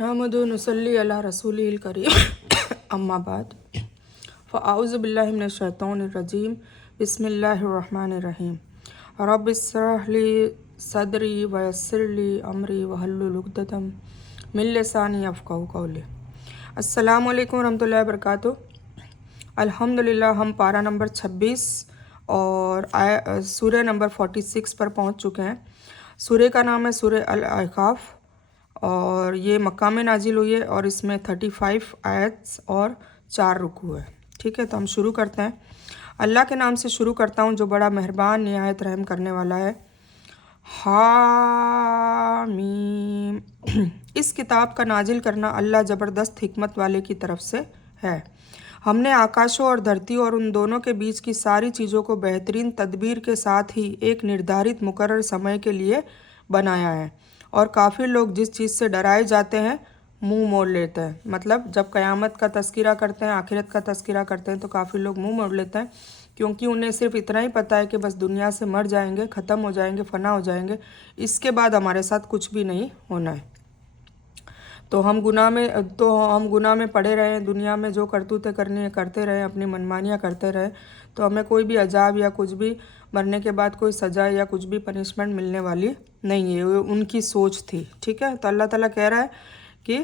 नहमदु नसल्ली अला रसूलिल करीम अम्मा बाद फ़अऊज़ु बिल्लाहि मिनश शैतानिर रजीम बिस्मिल्लाहिर्रहमानिर्रहीम रब्बि इश्रह ली सदरी व यस्सिर ली अमरी वहल्लुल उक़दतम मिन लिसानी यफ़क़हू क़ौली। अस्सलामु अलैकुम रहमतुल्लाहि व बरकातुहू। अल्हम्दुलिल्लाह हम पारा नंबर 26 और सूरह नंबर 46 पर पहुँच चुके हैं। सूरह का नाम है सूरह अल-अहक़ाफ़ और ये मक्का में नाजिल हुई है और इसमें 35 आयत्स और 4 रुकू है। ठीक है, तो हम शुरू करते हैं। अल्लाह के नाम से शुरू करता हूँ जो बड़ा मेहरबान निहायत रहम करने वाला है। हामीम। इस किताब का नाजिल करना अल्लाह ज़बरदस्त हिकमत वाले की तरफ से है। हमने आकाशों और धरती और उन दोनों के बीच की सारी चीज़ों को बेहतरीन तदबीर के साथ ही एक निर्धारित मुकर्रर समय के लिए बनाया है। और काफ़िर लोग जिस चीज़ से डराए जाते हैं मुंह मोड़ लेते हैं। मतलब जब क़यामत का तज़किरा करते हैं, आखिरत का तज़किरा करते हैं तो काफ़िर लोग मुंह मोड़ लेते हैं, क्योंकि उन्हें सिर्फ इतना ही पता है कि बस दुनिया से मर जाएंगे, ख़त्म हो जाएंगे, फ़ना हो जाएंगे, इसके बाद हमारे साथ कुछ भी नहीं होना है। तो हम गुनाह में पड़े रहें, दुनिया में जो करतूतें करनी है करते रहें, अपनी मनमानियाँ करते रहें, तो हमें कोई भी अजाब या कुछ भी मरने के बाद कोई सज़ा या कुछ भी पनिशमेंट मिलने वाली नहीं है। वो उनकी सोच थी। ठीक है, तो अल्लाह ताला कह रहा है कि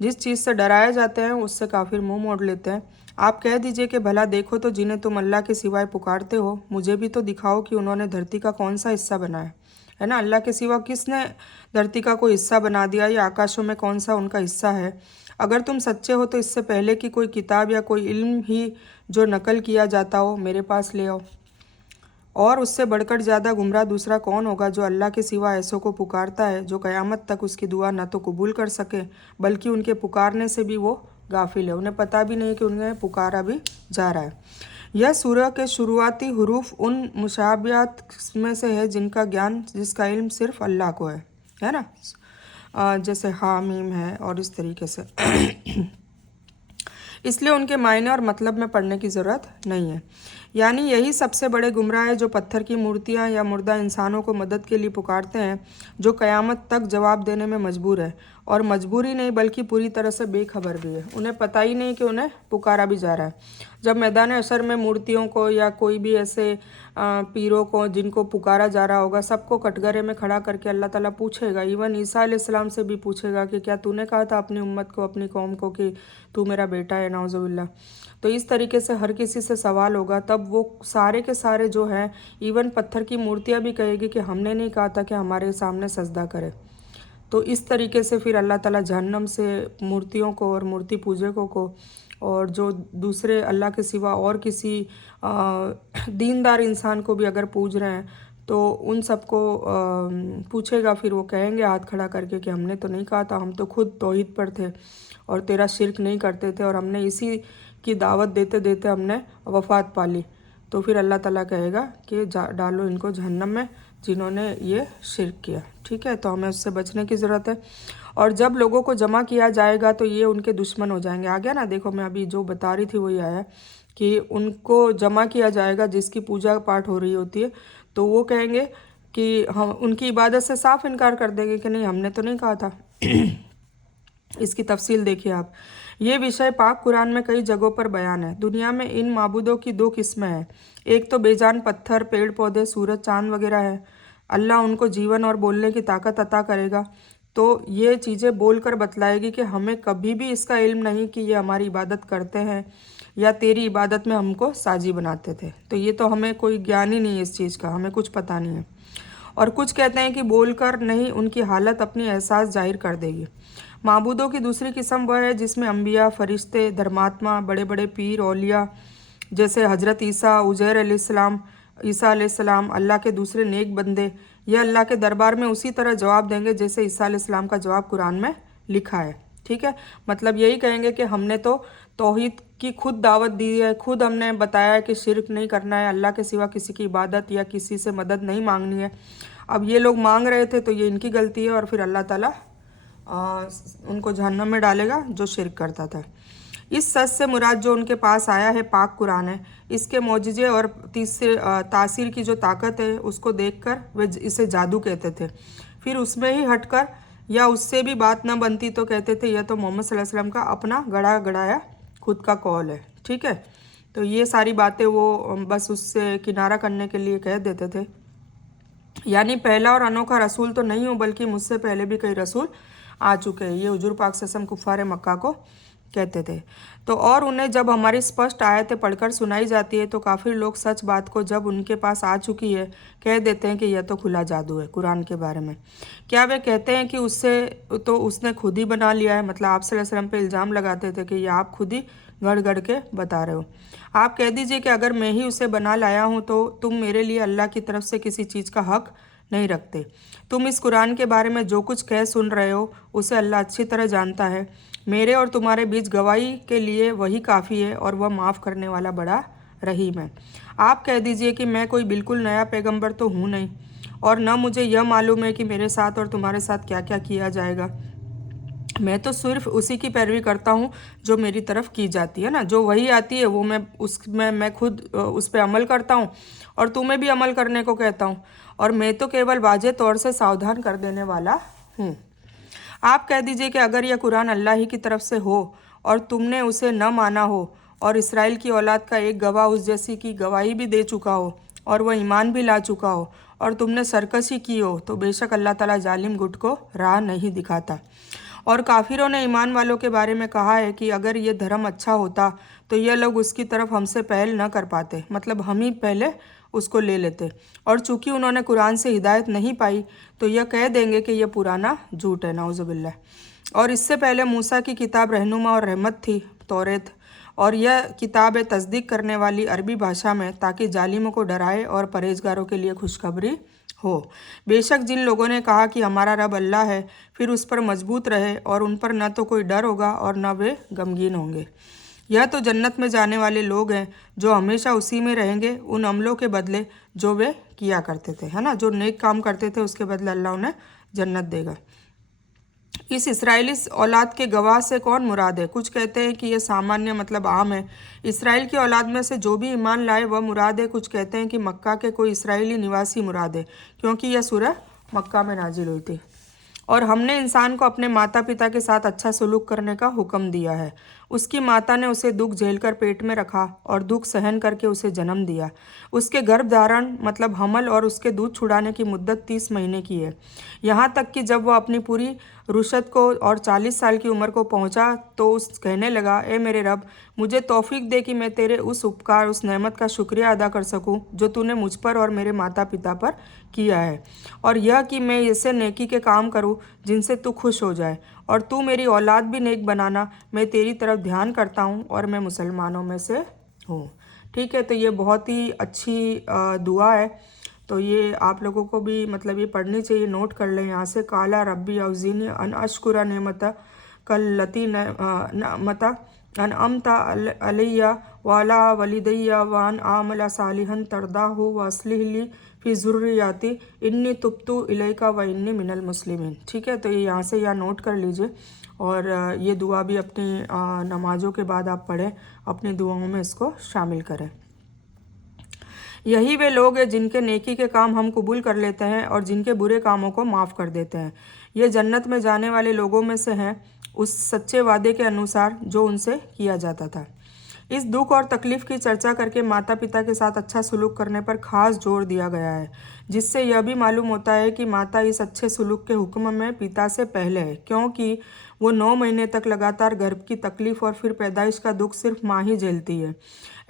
जिस चीज़ से डराए जाते हैं उससे काफिर मुंह मोड़ लेते हैं। आप कह दीजिए कि भला देखो तो जिन्हें तुम अल्लाह के सिवाय पुकारते हो, मुझे भी तो दिखाओ कि उन्होंने धरती का कौन सा हिस्सा बनाया है ना। अल्लाह के सिवा किसने धरती का कोई हिस्सा बना दिया या आकाशों में कौन सा उनका हिस्सा है। अगर तुम सच्चे हो तो इससे पहले कि कोई किताब या कोई इल्म ही जो नकल किया जाता हो मेरे पास ले आओ। और उससे बढ़कर ज़्यादा गुमराह दूसरा कौन होगा जो अल्लाह के सिवा ऐसों को पुकारता है जो क़यामत तक उसकी दुआ न तो कबूल कर सके बल्कि उनके पुकारने से भी वो गाफिल है। उन्हें पता भी नहीं कि उन्हें पुकारा भी जा रहा है। यह सूरह के शुरुआती हुरूफ उन मुशाबियात में से है जिसका इल्म सिर्फ अल्लाह को है ना। जैसे हामीम है और इस तरीके से इसलिए उनके मायने और मतलब में पढ़ने की ज़रूरत नहीं है। यानी यही सबसे बड़े गुमराह है जो पत्थर की मूर्तियाँ या मुर्दा इंसानों को मदद के लिए पुकारते हैं, जो क़यामत तक जवाब देने में मजबूर है, और मजबूरी नहीं बल्कि पूरी तरह से बेखबर भी है। उन्हें पता ही नहीं कि उन्हें पुकारा भी जा रहा है। जब मैदान अशर में मूर्तियों को या कोई भी ऐसे पीरों को जिनको पुकारा जा रहा होगा, सबको कटघरे में खड़ा करके अल्लाह ताला पूछेगा, इवन ईसा अलैहिस्सलाम से भी पूछेगा कि क्या तूने कहा था अपनी उम्मत को, अपनी कौम को कि तू मेरा बेटा है, नाउज़ुबिल्लाह। तो इस तरीके से हर किसी से सवाल होगा। तब वो सारे के सारे जो हैं, इवन पत्थर की मूर्तियाँ भी कहेगी कि हमने नहीं कहा था कि हमारे सामने सजदा करे। तो इस तरीके से फिर अल्लाह ताला जहन्नम से मूर्तियों को और मूर्ति पूजकों को और जो दूसरे अल्लाह के सिवा और किसी दीनदार इंसान को भी अगर पूज रहे हैं तो उन सबको पूछेगा। फिर वो कहेंगे हाथ खड़ा करके कि हमने तो नहीं कहा था, हम तो खुद तौहीद पर थे और तेरा शिरक नहीं करते थे और हमने इसी की दावत देते देते हमने वफ़ात पाली। तो फिर अल्लाह ताला कहेगा कि डालो इनको जहन्नम में जिन्होंने ये शिरक किया। ठीक है, तो हमें उससे बचने की ज़रूरत है। और जब लोगों को जमा किया जाएगा तो ये उनके दुश्मन हो जाएंगे। आ गया ना, देखो मैं अभी जो बता रही थी वही आया कि उनको जमा किया जाएगा जिसकी पूजा पाठ हो रही होती है, तो वो कहेंगे कि हम उनकी इबादत से साफ इनकार कर देंगे कि नहीं हमने तो नहीं कहा था। इसकी तफसील देखिए आप। ये विषय पाक कुरान में कई जगहों पर बयान है। दुनिया में इन माबूदों की 2 किस्में हैं। एक तो बेजान पत्थर, पेड़ पौधे, सूरज, चांद वगैरह है। अल्लाह उनको जीवन और बोलने की ताकत अता करेगा तो ये चीज़ें बोलकर बतलाएगी कि हमें कभी भी इसका इल्म नहीं कि ये हमारी इबादत करते हैं या तेरी इबादत में हमको साजी बनाते थे। तो ये तो हमें कोई ज्ञान ही नहीं है इस चीज़ का, हमें कुछ पता नहीं है। और कुछ कहते हैं कि बोलकर नहीं, उनकी हालत अपनी एहसास जाहिर कर देगी। माबूदों की दूसरी किस्म वह है जिसमें अम्बिया, फरिश्ते, धर्मात्मा, बड़े बड़े पीर, औलिया जैसे हज़रत ईसा, उज़ैर अलैहिस्सलाम, अल्लाह के दूसरे नेक बंदे, ये अल्लाह के दरबार में उसी तरह जवाब देंगे जैसे ईसा अलैहिस्सलाम का जवाब कुरान में लिखा है। ठीक है, मतलब यही कहेंगे कि हमने तो तौहीद की खुद दावत दी है, खुद हमने बताया है कि शिरक नहीं करना है, अल्लाह के सिवा किसी की इबादत या किसी से मदद नहीं मांगनी है। अब ये लोग मांग रहे थे तो ये इनकी गलती है और फिर अल्लाह ताला उनको जहन्नम में डालेगा जो शिरक करता था। इस सच से मुराद जो उनके पास आया है पाक कुरान है। इसके मौजिज़े और तासीर की जो ताकत है उसको देखकर वे इसे जादू कहते थे। फिर उसमें ही हटकर या उससे भी बात न बनती तो कहते थे यह तो मोहम्मद सल्लल्लाहु अलैहि वसल्लम का अपना गढ़ा गढ़ाया खुद का कौल है। ठीक है, तो ये सारी बातें वो बस उससे किनारा करने के लिए कह देते थे। यानी पहला और अनोखा रसूल तो नहीं हूँ, बल्कि मुझसे पहले भी कई रसूल आ चुके हैं, ये हुजूर पाक सल्लल्लाहु अलैहि वसल्लम कुफ़ार मक्का को कहते थे। तो और उन्हें जब हमारी स्पष्ट आयतें पढ़कर सुनाई जाती है तो काफ़ी लोग सच बात को जब उनके पास आ चुकी है कह देते हैं कि यह तो खुला जादू है कुरान के बारे में। क्या वे कहते हैं कि उसने खुद ही बना लिया है? मतलब आप सल्लल्लाहु अलैहि वसल्लम पे इल्ज़ाम लगाते थे कि ये आप खुद ही गढ़ गढ़ के बता रहे हो। आप कह दीजिए कि अगर मैं ही उसे बना लाया हूँ तो तुम मेरे लिए अल्लाह की तरफ से किसी चीज़ का हक नहीं रखते। तुम इस कुरान के बारे में जो कुछ कह सुन रहे हो उसे अल्लाह अच्छी तरह जानता है। मेरे और तुम्हारे बीच गवाही के लिए वही काफ़ी है और वह माफ़ करने वाला बड़ा रहीम है। आप कह दीजिए कि मैं कोई बिल्कुल नया पैगंबर तो हूँ नहीं, और न मुझे यह मालूम है कि मेरे साथ और तुम्हारे साथ क्या क्या किया जाएगा। मैं तो सिर्फ उसी की पैरवी करता हूँ जो मेरी तरफ की जाती है ना, जो वही आती है वो मैं खुद उस पर अमल करता हूँ और तुम्हें भी अमल करने को कहता हूँ, और मैं तो केवल वाज़े तौर से सावधान कर देने वाला हूँ। आप कह दीजिए कि अगर यह कुरान अल्लाह ही की तरफ से हो और तुमने उसे न माना हो और इसराइल की औलाद का एक गवाह उस जैसी की गवाही भी दे चुका हो और वह ईमान भी ला चुका हो और तुमने सरकशी की हो, तो बेशक अल्लाह ताला जालिम गुट को राह नहीं दिखाता। और काफिरों ने ईमान वालों के बारे में कहा है कि अगर ये धर्म अच्छा होता तो यह लोग उसकी तरफ हमसे पहल न कर पाते, मतलब हम ही पहले उसको ले लेते, और चूंकि उन्होंने कुरान से हिदायत नहीं पाई तो यह कह देंगे कि यह पुराना झूठ है, नाउजुबिल्लाह। और इससे पहले मूसा की किताब रहनुमा और रहमत थी, तौरेत, और यह किताब है तस्दीक करने वाली अरबी भाषा में, ताकि जालिमों को डराए और परहेजगारों के लिए खुशखबरी हो। बेशक जिन लोगों ने कहा कि हमारा रब अल्लाह है, फिर उस पर मजबूत रहे और उन पर न तो कोई डर होगा और न वे गमगीन होंगे। यह तो जन्नत में जाने वाले लोग हैं जो हमेशा उसी में रहेंगे उन अमलों के बदले जो वे किया करते थे, है ना। जो नेक काम करते थे उसके बदले अल्लाह उन्हें जन्नत देगा। इस इसराइली औलाद के गवाह से कौन मुराद है? कुछ कहते हैं कि यह सामान्य मतलब आम है, इसराइल की औलाद में से जो भी ईमान लाए वह मुराद है। कुछ कहते हैं कि मक्का के कोई इसराइली निवासी मुराद है, क्योंकि यह सूरह मक्का में नाजिल हुई थी। और हमने इंसान को अपने माता पिता के साथ अच्छा सलूक करने का हुक्म दिया है। उसकी माता ने उसे दुख झेलकर पेट में रखा और दुख सहन करके उसे जन्म दिया। उसके गर्भ धारण मतलब हमल और उसके दूध छुड़ाने की मुद्दत 30 महीने की है, यहाँ तक कि जब वह अपनी पूरी रुशत को और 40 साल की उम्र को पहुँचा तो उस कहने लगा, ए मेरे रब, मुझे तौफीक दे कि मैं तेरे उस उपकार, उस नेमत का शुक्रिया अदा कर सकूं जो तूने मुझ पर और मेरे माता पिता पर किया है, और यह कि मैं ऐसे नेकी के काम करूं जिनसे तू खुश हो जाए, और तू मेरी औलाद भी नेक बनाना। मैं तेरी तरफ ध्यान करता हूं और मैं मुसलमानों में से हूँ। ठीक है, तो ये बहुत ही अच्छी दुआ है, तो ये आप लोगों को भी मतलब ये पढ़नी चाहिए, नोट कर लें यहाँ से। काला रब्बी अवज़ीनी अन अशकुरा नेमता कल्लती नमता अन अमता अलैया वाला वलिदैया वान आमला सालिहन तरदाहु व अस्लिह ली फी ज़ुर्रियाती इन्नी तुब्तु इलैका व इन्नी मिनल मुस्लिमीन। ठीक है, तो ये यहाँ से या नोट कर लीजिए, और ये दुआ भी अपनी नमाज़ों के बाद आप पढ़ें, अपनी दुआओं में इसको शामिल करें। यही वे लोग हैं जिनके नेकी के काम हम कबूल कर लेते हैं और जिनके बुरे कामों को माफ़ कर देते हैं। ये जन्नत में जाने वाले लोगों में से हैं उस सच्चे वादे के अनुसार जो उनसे किया जाता था। इस दुख और तकलीफ़ की चर्चा करके माता पिता के साथ अच्छा सलूक करने पर खास जोर दिया गया है, जिससे यह भी मालूम होता है कि माता इस अच्छे सलूक के हुक्म में पिता से पहले है, क्योंकि वो 9 महीने तक लगातार गर्भ की तकलीफ़ और फिर पैदाइश का दुख सिर्फ माँ ही झेलती है।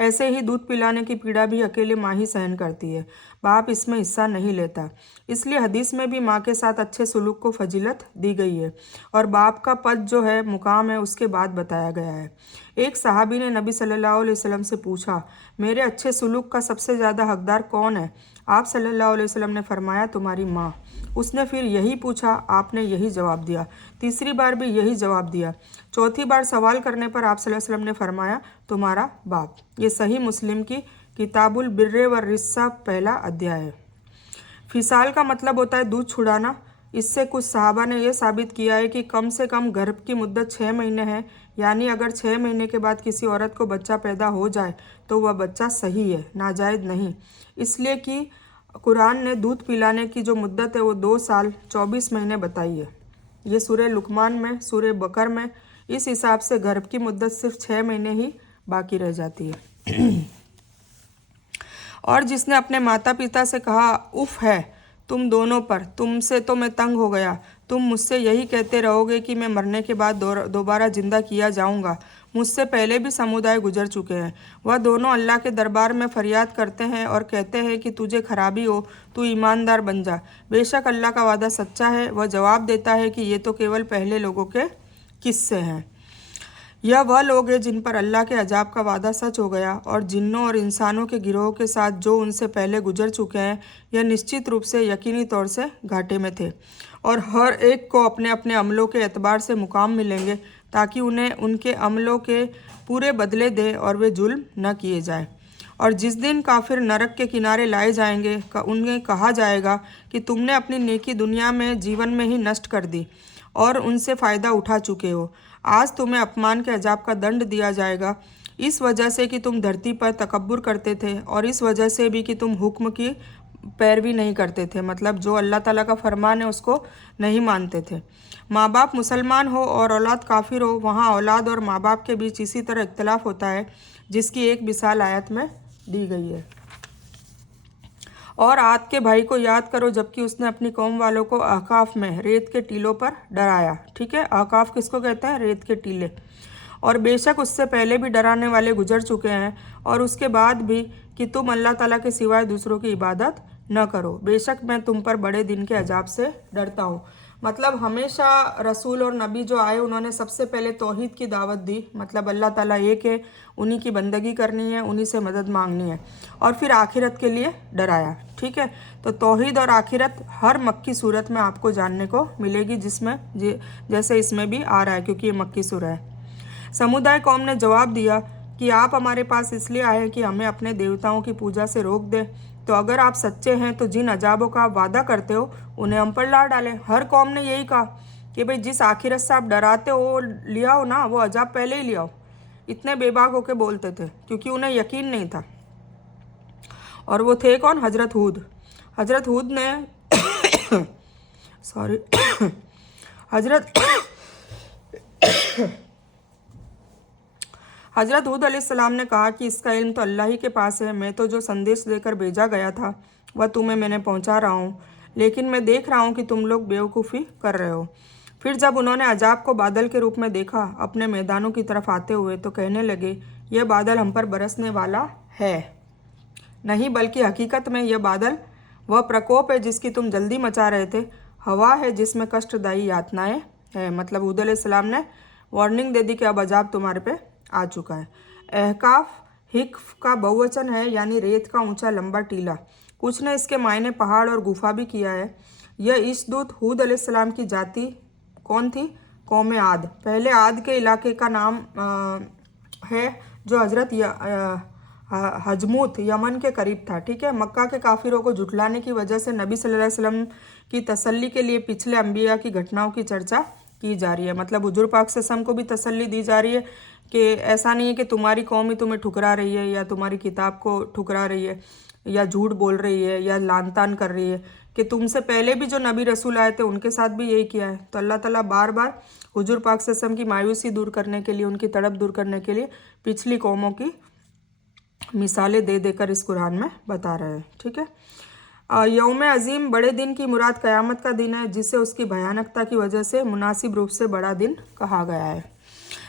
ऐसे ही दूध पिलाने की पीड़ा भी अकेले माँ ही सहन करती है, बाप इसमें हिस्सा नहीं लेता। इसलिए हदीस में भी माँ के साथ अच्छे सलूक को फजीलत दी गई है, और बाप का पद जो है, मुकाम है, उसके बाद बताया गया है। एक सहाबी ने नबी सल्लल्लाहु अलैहि वसल्लम से पूछा, मेरे अच्छे सलूक का सबसे ज़्यादा हकदार कौन है? आप सल्लल्लाहु अलैहि वसल्लम ने फरमाया, तुम्हारी माँ। उसने फिर यही पूछा, आपने यही जवाब दिया। तीसरी बार भी यही जवाब दिया। चौथी बार सवाल करने पर आप सल्लल्लाहु अलैहि वसल्लम ने फरमाया, तुम्हारा बाप। ये सही मुस्लिम की किताबुल बिर्रे व रिस्सा पहला अध्याय है। फिसाल का मतलब होता है दूध छुड़ाना। इससे कुछ सहाबा ने यह साबित किया है कि कम से कम गर्भ की मुद्दत 6 महीने है, यानी अगर 6 महीने के बाद किसी औरत को बच्चा पैदा हो जाए तो वह बच्चा सही है, नाजायज़ नहीं। इसलिए कि कुरान ने दूध पिलाने की जो मुद्दत है वो 2 साल 24 महीने बताई है। ये सूरह लुकमान में, सूरह बकर में। इस हिसाब से गर्भ की मुद्दत सिर्फ 6 महीने ही बाकी रह जाती है। और जिसने अपने माता पिता से कहा उफ है तुम दोनों पर, तुमसे तो मैं तंग हो गया, तुम मुझसे यही कहते रहोगे कि मैं मरने के बाद दोबारा जिंदा किया जाऊंगा। मुझसे पहले भी समुदाय गुजर चुके हैं। वह दोनों अल्लाह के दरबार में फरियाद करते हैं और कहते हैं कि तुझे खराबी हो, तू ईमानदार बन जा। बेशक अल्लाह का वादा सच्चा है। वह जवाब देता है कि ये तो केवल पहले लोगों के किस्से हैं। यह वह लोग हैं जिन पर अल्लाह के अजाब का वादा सच हो गया, और जिन्नों और इंसानों के गिरोह के साथ जो उनसे पहले गुजर चुके हैं, यह निश्चित रूप से यकीनी तौर से घाटे में थे, और हर एक को अपने अपने अमलों के एतबार से मुकाम मिलेंगे ताकि उन्हें उनके अमलों के पूरे बदले दे और वे जुल्म न किए जाए। और जिस दिन काफिर नरक के किनारे लाए जाएंगे, उन्हें कहा जाएगा कि तुमने अपनी नेकी दुनिया में जीवन में ही नष्ट कर दी और उनसे फ़ायदा उठा चुके हो। आज तुम्हें अपमान के अजाब का दंड दिया जाएगा, इस वजह से कि तुम धरती पर तकब्बुर करते थे, और इस वजह से भी कि तुम हुक्म की पैरवी नहीं करते थे, मतलब जो अल्लाह ताला का फरमान है उसको नहीं मानते थे। माँ बाप मुसलमान हो और औलाद काफिर हो, वहाँ औलाद और माँ बाप के बीच इसी तरह इख्तलाफ होता है, जिसकी एक मिसाल आयत में दी गई है। और आद के भाई को याद करो जबकि उसने अपनी कौम वालों को अहकाफ में रेत के टीलों पर डराया। ठीक है, अहकाफ किसको कहते हैं? रेत के टीले। और बेशक उससे पहले भी डराने वाले गुजर चुके हैं, और उसके बाद भी कि तुम अल्लाह ताला के सिवाय दूसरों की इबादत न करो। बेशक मैं तुम पर बड़े दिन के अजाब से डरता हूँ। मतलब हमेशा रसूल और नबी जो आए उन्होंने सबसे पहले तौहीद की दावत दी, मतलब अल्लाह ताला एक है, उन्हीं की बंदगी करनी है, उन्हीं से मदद मांगनी है, और फिर आखिरत के लिए डराया। ठीक है, तो तौहीद और आखिरत हर मक्की सूरत में आपको जानने को मिलेगी, जिसमें जैसे इसमें भी आ रहा है, क्योंकि ये मक्की सूरह है। समुदाय कौम ने जवाब दिया कि आप हमारे पास इसलिए आए कि हमें अपने देवताओं की पूजा से रोक दें। तो अगर आप सच्चे हैं तो जिन अजाबों का आप वादा करते हो उन्हें हम पर ला डालें। हर कौम ने यही कहा कि भाई जिस आखिरत से आप डराते हो लिया हो ना, वो अजाब पहले ही लिया हो। इतने बेबाक होके बोलते थे क्योंकि उन्हें यकीन नहीं था। और वो थे कौन? हजरत हूद। हजरत हूद ने सॉरी हजरत हूद अलैहिस्सलाम ने कहा कि इसका इल्म तो अल्लाह ही के पास है। मैं तो जो संदेश लेकर भेजा गया था वह तुम्हें मैंने पहुंचा रहा हूँ, लेकिन मैं देख रहा हूँ कि तुम लोग बेवकूफ़ी कर रहे हो। फिर जब उन्होंने अजाब को बादल के रूप में देखा अपने मैदानों की तरफ आते हुए, तो कहने लगे यह बादल हम पर बरसने वाला है। नहीं, बल्कि हकीकत में यह बादल वह प्रकोप है जिसकी तुम जल्दी मचा रहे थे। हवा है जिसमें कष्टदायी यातनाएं हैं। मतलब हूद अलैहिस्सलाम ने वार्निंग दे दी कि अब अजाब तुम्हारे पे आ चुका है। अहकाफ हिक्फ का बहुवचन है, यानी रेत का ऊंचा लंबा टीला। कुछ ने इसके मायने पहाड़ और गुफा भी किया है। यह ईशदूत हूद अलैहिस्सलाम की जाति कौन थी? कौम आद। पहले आद के इलाके का नाम है जो हजरत हजमूत यमन के करीब था। ठीक है, मक्का के काफिरों को झुठलाने की वजह से नबी सल्लल्लाहु अलैहि वसल्लम की तसल्ली के लिए पिछले अंबिया की घटनाओं की चर्चा की जा रही है। मतलब हुजूर पाक सल्लल्लाहु को भी तसल्ली दी जा रही है कि ऐसा नहीं है कि तुम्हारी कौम ही तुम्हें ठुकरा रही है या तुम्हारी किताब को ठुकरा रही है या झूठ बोल रही है या लानतान कर रही है, कि तुमसे पहले भी जो नबी रसूल आए थे उनके साथ भी यही किया है। तो अल्लाह ताला बार बार हुजूर पाक सल्लल्लाहु अलैहि वसल्लम की मायूसी दूर करने के लिए, उनकी तड़प दूर करने के लिए पिछली कौमों की मिसालें दे देकर इस कुरान में बता रहे हैं। ठीक है, यौम अजीम बड़े दिन की मुराद क़यामत का दिन है, जिसे उसकी भयानकता की वजह से मुनासिब रूप से बड़ा दिन कहा गया है।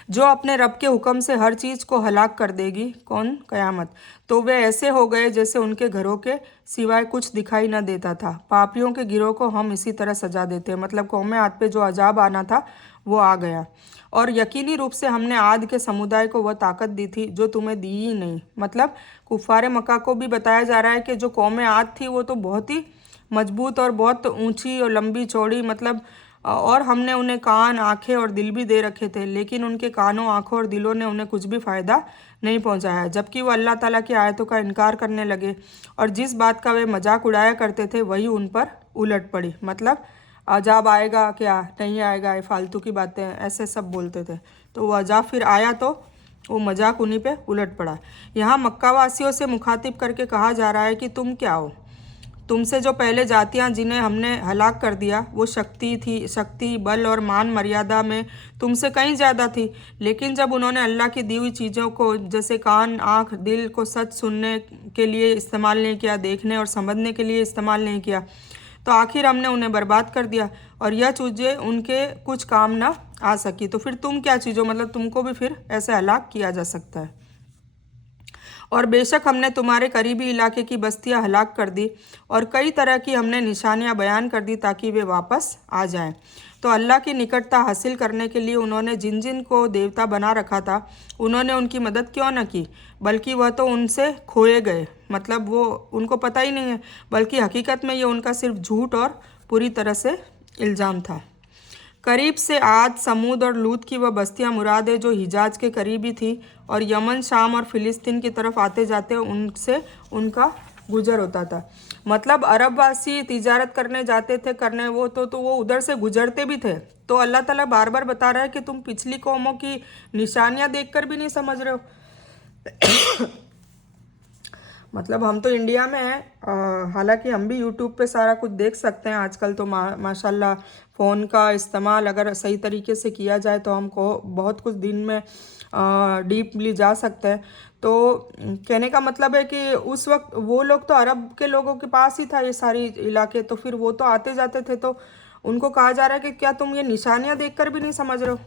जो अपने रब के हुक्म से हर चीज़ को हलाक कर देगी। कौन? क़यामत। तो वे ऐसे हो गए जैसे उनके घरों के सिवाय कुछ दिखाई न देता था। पापियों के गिरोह को हम इसी तरह सजा देते हैं। मतलब कौम आद पे जो अजाब आना था वो आ गया। और यकीनी रूप से हमने आद के समुदाय को वह ताकत दी थी जो तुम्हें दी ही नहीं। मतलब कुफारे मक्का को भी बताया जा रहा है कि जो कौम आद थी वो तो बहुत ही मजबूत और बहुत ऊंची और लंबी चौड़ी, मतलब और हमने उन्हें कान, आंखें और दिल भी दे रखे थे, लेकिन उनके कानों, आंखों और दिलों ने उन्हें कुछ भी फ़ायदा नहीं पहुंचाया, जबकि वो अल्लाह ताला की आयतों का इनकार करने लगे और जिस बात का वे मजाक उड़ाया करते थे वही उन पर उलट पड़ी। मतलब अजाब आएगा क्या, नहीं आएगा, ये फालतू की बातें, ऐसे सब बोलते थे। तो वो अजाब फिर आया तो वो मजाक उन्हीं पे उलट पड़ा। यहाँ मक्का वासियों से मुखातिब करके कहा जा रहा है कि तुम क्या हो? तुम से जो पहले जातियां जिन्हें हमने हलाक कर दिया वो शक्ति बल और मान मर्यादा में तुमसे कहीं ज़्यादा थी, लेकिन जब उन्होंने अल्लाह की दी हुई चीज़ों को जैसे कान आँख दिल को सच सुनने के लिए इस्तेमाल नहीं किया, देखने और समझने के लिए इस्तेमाल नहीं किया, तो आखिर हमने उन्हें बर्बाद कर दिया और यह चीज़ें उनके कुछ काम ना आ सकी। तो फिर तुम क्या चीज़ हो, मतलब तुमको भी फिर ऐसे हलाक किया जा सकता है। और बेशक हमने तुम्हारे करीबी इलाके की बस्तियां हलाक कर दी और कई तरह की हमने निशानियां बयान कर दी ताकि वे वापस आ जाएं। तो अल्लाह की निकटता हासिल करने के लिए उन्होंने जिन जिन को देवता बना रखा था उन्होंने उनकी मदद क्यों न की, बल्कि वह तो उनसे खोए गए, मतलब वो उनको पता ही नहीं है, बल्कि हकीकत में ये उनका सिर्फ झूठ और पूरी तरह से इल्ज़ाम था। करीब से आद समूद और लूत की वह बस्तियां मुराद है जो हिजाज के करीबी थी और यमन शाम और फिलिस्तीन की तरफ आते जाते उनसे उनका गुजर होता था। मतलब अरबवासी तिजारत करने जाते थे करने वो वो उधर से गुजरते भी थे। तो अल्लाह ताला बार बार बता रहा है कि तुम पिछली कौमों की निशानियां देखकर भी नहीं समझ रहे हो। मतलब हम तो इंडिया में हैं, हालांकि हम भी यूट्यूब पे सारा कुछ देख सकते हैं आजकल तो माशाल्लाह फ़ोन का इस्तेमाल अगर सही तरीके से किया जाए तो हमको बहुत कुछ दिन में डीपली जा सकते हैं। तो कहने का मतलब है कि उस वक्त वो लोग तो अरब के लोगों के पास ही था ये सारी इलाके, तो फिर वो तो आते जाते थे, तो उनको कहा जा रहा है कि क्या तुम ये निशानियाँ देखकर भी नहीं समझ रहे हो,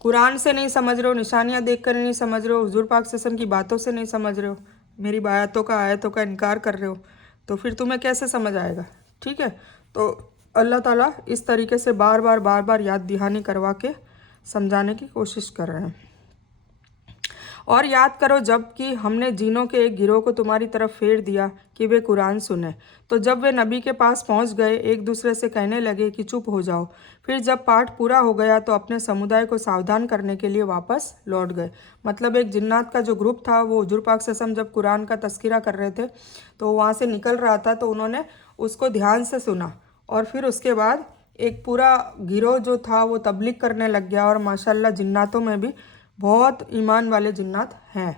कुरान से नहीं समझ रहे हो, निशानियाँ देखकर नहीं समझ रहे हो, हुजूर पाक सल्लल्लाहु अलैहि वसल्लम की बातों से नहीं समझ रहे हो, मेरी बातों का आयतों का इनकार कर रहे हो, तो फिर तुम्हें कैसे समझ आएगा। ठीक है, तो अल्लाह ताला इस तरीके से बार बार याद दहानी करवा के समझाने की कोशिश कर रहे हैं। और याद करो जब कि हमने जिनों के एक गिरोह को तुम्हारी तरफ फेर दिया कि वे कुरान सुने, तो जब वे नबी के पास पहुंच गए एक दूसरे से कहने लगे कि चुप हो जाओ। फिर जब पाठ पूरा हो गया तो अपने समुदाय को सावधान करने के लिए वापस लौट गए। मतलब एक जिन्नात का जो ग्रुप था वो हुजूर पाक सल्लल्लाहु अलैहि वसल्लम जब कुरान का तस्करा कर रहे थे तो वहाँ से निकल रहा था, तो उन्होंने उसको ध्यान से सुना और फिर उसके बाद एक पूरा गिरोह जो था वो तबलीग करने लग गया। और माशाल्लाह जिन्नातों में भी बहुत ईमान वाले जिन्नात हैं।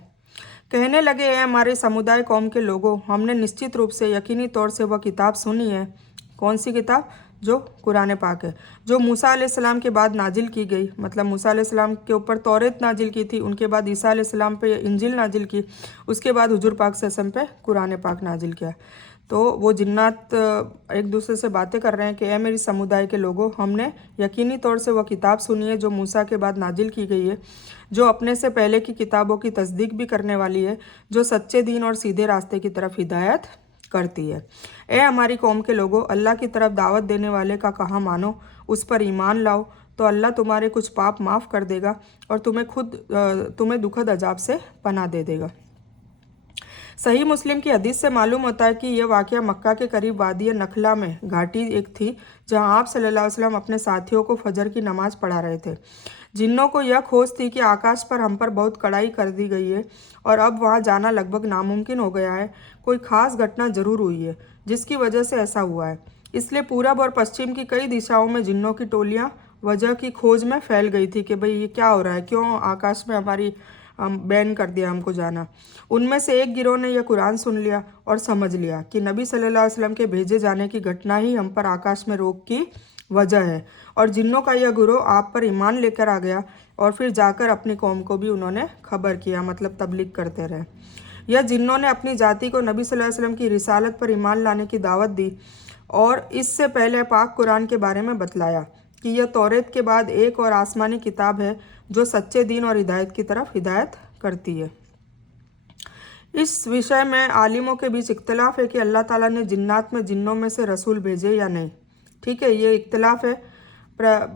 कहने लगे हैं हमारे समुदाय कौम के लोगों, हमने निश्चित रूप से यकीनी तौर से वह किताब सुनी है। कौन सी किताब? जो कुरान पाक है, जो मूसा अलैहिस्सलाम के बाद नाजिल की गई। मतलब मूसा अलैहिस्सलाम के ऊपर तौरेत नाजिल की थी, उनके बाद ईसा अलैहिस्सलाम पे इंजिल नाजिल की, उसके बाद हुजूर पाक सल्लल्लाहु अलैहि वसल्लम पे कुरान पाक नाजिल किया। तो वो जिन्नात एक दूसरे से बातें कर रहे हैं कि ए मेरी समुदाय के लोगों, हमने यकीनी तौर से वह किताब सुनी है जो मूसा के बाद नाजिल की गई है, जो अपने से पहले की किताबों की तस्दीक भी करने वाली है, जो सच्चे दीन और सीधे रास्ते की तरफ हिदायत करती है। ए हमारी कौम के लोगों, अल्लाह की तरफ दावत देने वाले का कहा मानो, उस पर ईमान लाओ, तो अल्लाह तुम्हारे कुछ पाप माफ़ कर देगा और तुम्हें दुखद अजाब से पनाह दे देगा। सही मुस्लिम की हदीस से मालूम होता है कि यह वाक़या मक्का के करीब वादी नखला में घाटी एक थी, जहां आप सल्लल्लाहु अलैहि वसल्लम अपने साथियों को फजर की नमाज पढ़ा रहे थे। जिन्नों को यह खोज थी कि आकाश पर हम पर बहुत कड़ाई कर दी गई है और अब वहां जाना लगभग नामुमकिन हो गया है। कोई ख़ास घटना ज़रूर हुई है जिसकी वजह से ऐसा हुआ है, इसलिए पूरब और पश्चिम की कई दिशाओं में जिन्नों की टोलियाँ वजह की खोज में फैल गई थी कि भाई ये क्या हो रहा है, क्यों आकाश में हमारी बैन कर दिया हमको जाना। उनमें से एक गिरोह ने यह कुरान सुन लिया और समझ लिया कि नबी सल्लल्लाहु अलैहि वसल्लम के भेजे जाने की घटना ही हम पर आकाश में रोक की वजह है, और जिन्नों का यह गिरोह आप पर ईमान लेकर आ गया और फिर जाकर अपनी कौम को भी उन्होंने खबर किया, मतलब तबलीग करते रहे। यह जिन्नों ने अपनी जाति को नबी सल्लल्लाहु अलैहि वसल्लम की रिसालत पर ईमान लाने की दावत दी और इससे पहले पाक कुरान के बारे में बतलाया कि यह तौरेत के बाद एक और आसमानी किताब है जो सच्चे दीन और हिदायत की तरफ हिदायत करती है। इस विषय में आलिमों के बीच इख्तलाफ है कि अल्लाह ताला ने जिन्नात में जिन्नों में से रसूल भेजे या नहीं। ठीक है, ये इख्तलाफ है।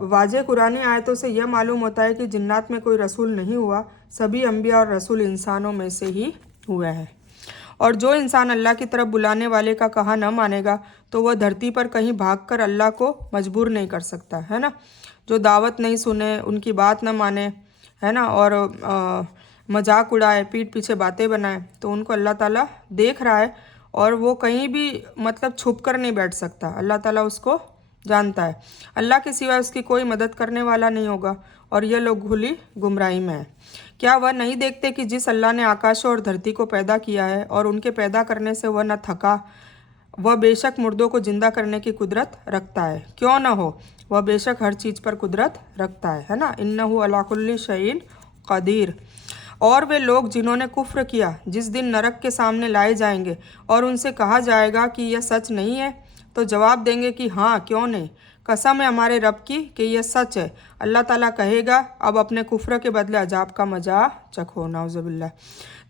वाज़े कुरानी आयतों से यह मालूम होता है कि जिन्नात में कोई रसूल नहीं हुआ, सभी अंबिया और रसूल इंसानों में से ही हुए हैं। और जो इंसान अल्लाह की तरफ बुलाने वाले का कहा न मानेगा तो वह धरती पर कहीं भागकर अल्लाह को मजबूर नहीं कर सकता, है ना। जो दावत नहीं सुने, उनकी बात न माने, है ना, और मजाक उड़ाए, पीठ पीछे बातें बनाए, तो उनको अल्लाह ताला देख रहा है और वो कहीं भी मतलब छुप कर नहीं बैठ सकता। अल्लाह ताला उसको जानता है। अल्लाह के सिवा उसकी कोई मदद करने वाला नहीं होगा और यह लोग खुली गुमराही में है। क्या वह नहीं देखते कि जिस अल्लाह ने आकाशों और धरती को पैदा किया है और उनके पैदा करने से वह न थका, वह बेशक मुर्दों को जिंदा करने की कुदरत रखता है। क्यों न हो, वह बेशक हर चीज़ पर कुदरत रखता है ना। इन्नहु अला कुल्ली शैइन कदीर। और वे लोग जिन्होंने कुफ्र किया जिस दिन नरक के सामने लाए जाएंगे और उनसे कहा जाएगा कि यह सच नहीं है, तो जवाब देंगे कि हाँ, क्यों नहीं, कसम है हमारे रब की कि यह सच है। अल्लाह ताला कहेगा, अब अपने कुफ्र के बदले अजाब का मजा चखो। नाउज़ुबिल्लाह।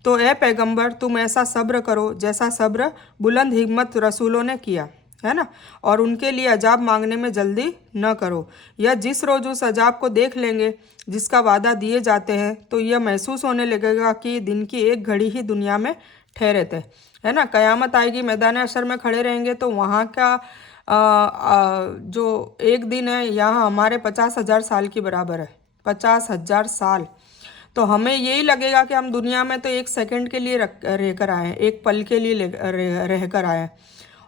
तो ए पैगंबर, तुम ऐसा सब्र करो जैसा सब्र बुलंद हिम्मत रसूलों ने किया है ना, और उनके लिए अजाब मांगने में जल्दी न करो। या जिस रोज़ उस अजाब को देख लेंगे जिसका वादा दिए जाते हैं, तो यह महसूस होने लगेगा कि दिन की एक घड़ी ही दुनिया में ठहरे थे, है ना। क़यामत आएगी, मैदान हशर में खड़े रहेंगे, तो वहाँ का जो एक दिन है यहाँ हमारे 50,000 साल की बराबर है। 50,000 साल। तो हमें यही लगेगा कि हम दुनिया में तो एक सेकंड के लिए रह कर आए हैं, एक पल के लिए रह कर आए हैं,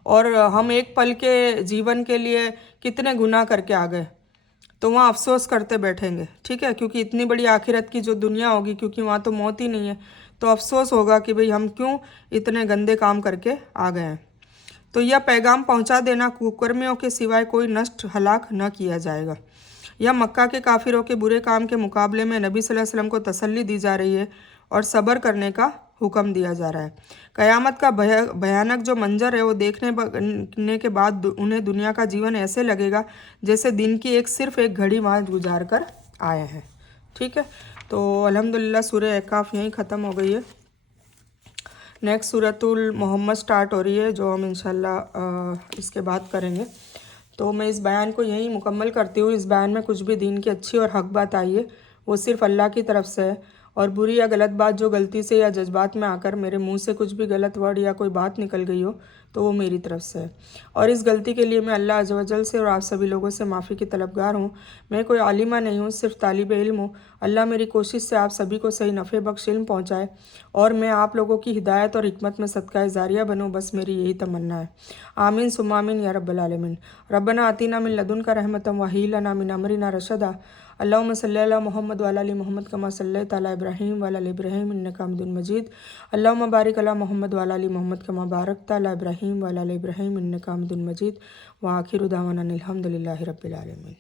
और हम एक पल के जीवन के लिए कितने गुनाह करके आ गए। तो वहाँ अफसोस करते बैठेंगे, ठीक है, क्योंकि इतनी बड़ी आखिरत की जो दुनिया होगी, क्योंकि वहाँ तो मौत ही नहीं है, तो अफसोस होगा कि भाई हम क्यों इतने गंदे काम करके आ गए हैं। तो यह पैगाम पहुँचा देना, कुकर्मियों के सिवाय कोई नष्ट हलाक न किया जाएगा। यह मक्का के काफिरों के बुरे काम के मुकाबले में नबी सल्लल्लाहु अलैहि वसल्लम को तसल्ली दी जा रही है और सब्र करने का हुक्म दिया जा रहा है। क़यामत का भयानक जो मंजर है वो देखने के बाद उन्हें दुनिया का जीवन ऐसे लगेगा जैसे दिन की सिर्फ एक घड़ी वहाँ गुजार कर आए हैं, ठीक है। तो अल्हम्दुलिल्लाह सूरह अहकाफ यहीं ख़त्म हो गई है। नेक्स्ट सूरतुल मोहम्मद स्टार्ट हो रही है, जो हम इंशाल्लाह इसके बाद करेंगे। तो मैं इस बयान को यहीं मुकम्मल करती हूँ। इस बयान में कुछ भी दीन की अच्छी और हक बात आई है वो सिर्फ़ अल्लाह की तरफ से है, और बुरी या गलत बात जो गलती से या जज्बात में आकर मेरे मुंह से कुछ भी गलत वर्ड या कोई बात निकल गई हो तो वो मेरी तरफ से है, और इस गलती के लिए मैं अल्लाह अज़्ज़ व जल से और आप सभी लोगों से माफ़ी की तलबगार हूँ। मैं कोई आलिमा नहीं हूँ, सिर्फ तालिब इल्म हूँ। अल्लाह मेरी कोशिश से आप सभी को सही नफ़े बख्श इल्म पहुँचाए और मैं आप लोगों की हिदायत और हिकमत में सदका जारिया बनूँ, बस मेरी यही तमन्ना है। आमीन सुम्मा आमीन या रब्बल आलमीन। रब्बना आतीना मिन लदुनका रहमतम व हय्यि लना मिन अमरिना रशदा। अल्लाहुम्मा सल्लि अला मुहम्मद व अला आलि मुहम्मद कमा सल्लैता अला इब्राहीम व अला आलि इब्राहीम इन्नका हमीदुम मजीद। अल्लाहुम्मा बारिक अला मुहम्मद व अला आलि मुहम्मद कमा बारकता अला इब्राहीम व अला आलि इब्राहीम इन्नका हमीदुम मजीद। व आखिरु दावाना अनिल हम्दुलिल्लाहि रब्बिल आलमीन।